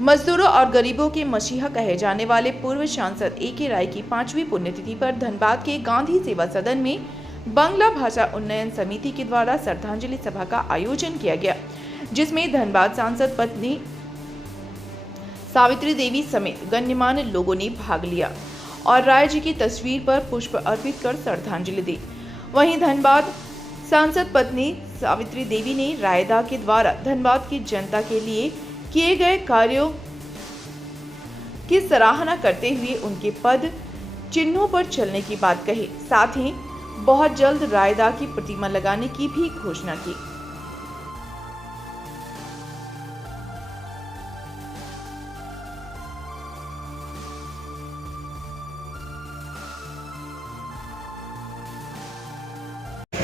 मजदूरों और गरीबों के मसीहा कहे जाने वाले पूर्व सांसद ए.के. राय की 5वीं पुण्यतिथि पर धनबाद के गांधी सेवा सदन में बांग्ला भाषा उन्नयन समिति के द्वारा श्रद्धांजलि सभा का आयोजन किया गया, जिसमें धनबाद सांसद पत्नी सावित्री देवी समेत गण्यमान्य लोगों ने भाग लिया और राय जी की तस्वीर पर पुष्प अर्पित कर श्रद्धांजलि दी। वहीं धनबाद सांसद पत्नी सावित्री देवी ने रायदा के द्वारा धनबाद की जनता के लिए किए गए कार्यों की सराहना करते हुए उनके पद चिन्हों पर चलने की बात कही। साथ ही बहुत जल्द रायदा की प्रतिमा लगाने की भी घोषणा की।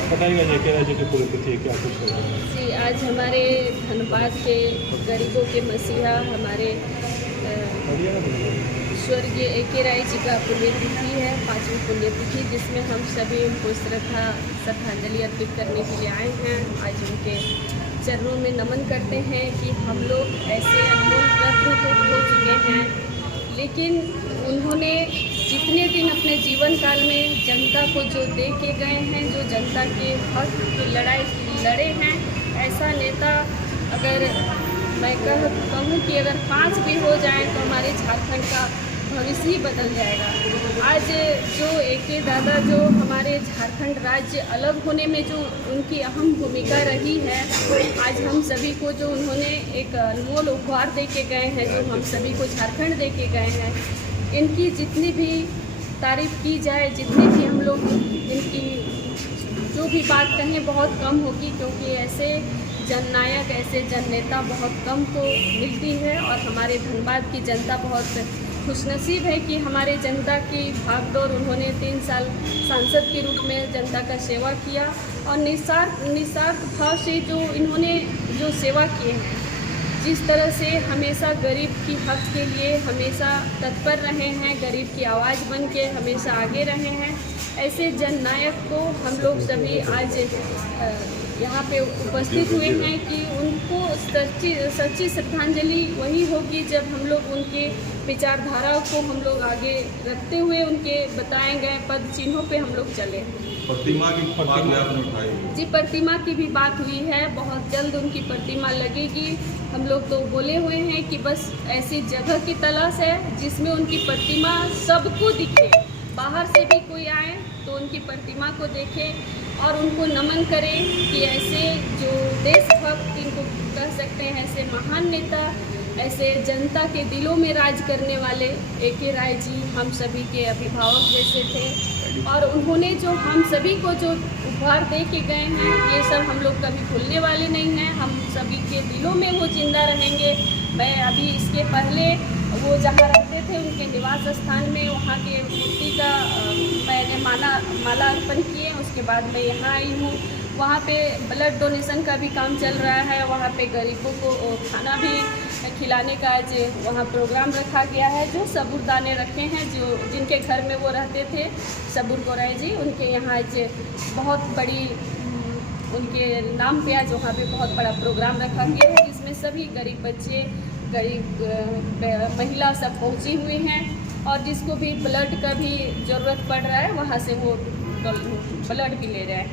बताइएगा जे.के. राय जी की पुण्यतिथि क्या कुछ है? जी, आज हमारे धनबाद के गरीबों के मसीहा हमारे स्वर्गीय ए.के. राय जी का पुण्यतिथि है, 5वीं पुण्यतिथि, जिसमें हम सभी उनको श्रद्धांजलि अर्पित करने के लिए आए हैं। आज उनके चरणों में नमन करते हैं कि हम लोग ऐसे अनमोल रत्न को खो चुके हैं, लेकिन उन्होंने जितने दिन अपने जीवन काल में जनता को जो दे के गए हैं, जो जनता के हक की लड़ाई लड़े हैं, ऐसा नेता अगर मैं कहूँ कि अगर 5 भी हो जाए तो हमारे झारखंड का भविष्य ही बदल जाएगा। आज जो ए.के. दादा जो हमारे झारखंड राज्य अलग होने में जो उनकी अहम भूमिका रही है, आज हम सभी को जो उन्होंने एक अनमोल उपहार दे के गए हैं, जो हम सभी को झारखंड दे के गए हैं, इनकी जितनी भी तारीफ़ की जाए, जितनी भी हम लोग इनकी जो भी बात कहें बहुत कम होगी, क्योंकि ऐसे जननायक, ऐसे जननेता बहुत कम को मिलती है। और हमारे धनबाद की जनता बहुत खुशनसीब है कि हमारे जनता की भागदौड़ उन्होंने 3 साल सांसद के रूप में जनता का सेवा किया और निस्वार्थ भाव से जो इन्होंने जो सेवा किए हैं, जिस तरह से हमेशा गरीब की हक के लिए हमेशा तत्पर रहे हैं, गरीब की आवाज़ बन के हमेशा आगे रहे हैं, ऐसे जननायक को हम लोग सभी आज यहाँ पे उपस्थित हुए हैं कि उनको सच्ची श्रद्धांजलि वही होगी जब हम लोग उनके विचारधारा को हम लोग आगे रखते हुए उनके बताए गए पद चिन्हों पे हम लोग चले। प्रतिमा की बात उठाई जी, प्रतिमा की भी बात हुई है, बहुत जल्द उनकी प्रतिमा लगेगी। हम लोग तो बोले हुए हैं कि बस ऐसी जगह की तलाश है जिसमें उनकी प्रतिमा सबको दिखे, बाहर से भी कोई आए तो उनकी प्रतिमा को देखे और उनको नमन करें कि ऐसे जो देशभक्त इनको कह सकते हैं, ऐसे महान नेता, ऐसे जनता के दिलों में राज करने वाले ए.के. राय जी हम सभी के अभिभावक जैसे थे और उन्होंने जो हम सभी को जो उपहार दे के गए हैं, ये सब हम लोग कभी भूलने वाले नहीं हैं। हम सभी के दिलों में वो जिंदा रहेंगे। मैं अभी इसके पहले वो जहाँ रहते थे उनके निवास स्थान में वहाँ के मूर्ति का मैंने माला अर्पण किए। उसके बाद मैं यहाँ आई हूँ। वहाँ पे ब्लड डोनेशन का भी काम चल रहा है। वहाँ पे गरीबों को खाना भी खिलाने का आज वहाँ प्रोग्राम रखा गया है। जो सबूरदाने रखे हैं, जो जिनके घर में वो रहते थे, सबूर गोराई जी, उनके यहाँ आज बहुत बड़ी उनके नाम पे आज वहाँ पे बहुत बड़ा प्रोग्राम रखा गया है, जिसमें सभी गरीब बच्चे, गरीब महिला सब पहुँची हुई हैं और जिसको भी ब्लड का भी ज़रूरत पड़ रहा है वहाँ से वो ब्लड भी ले रहे हैं।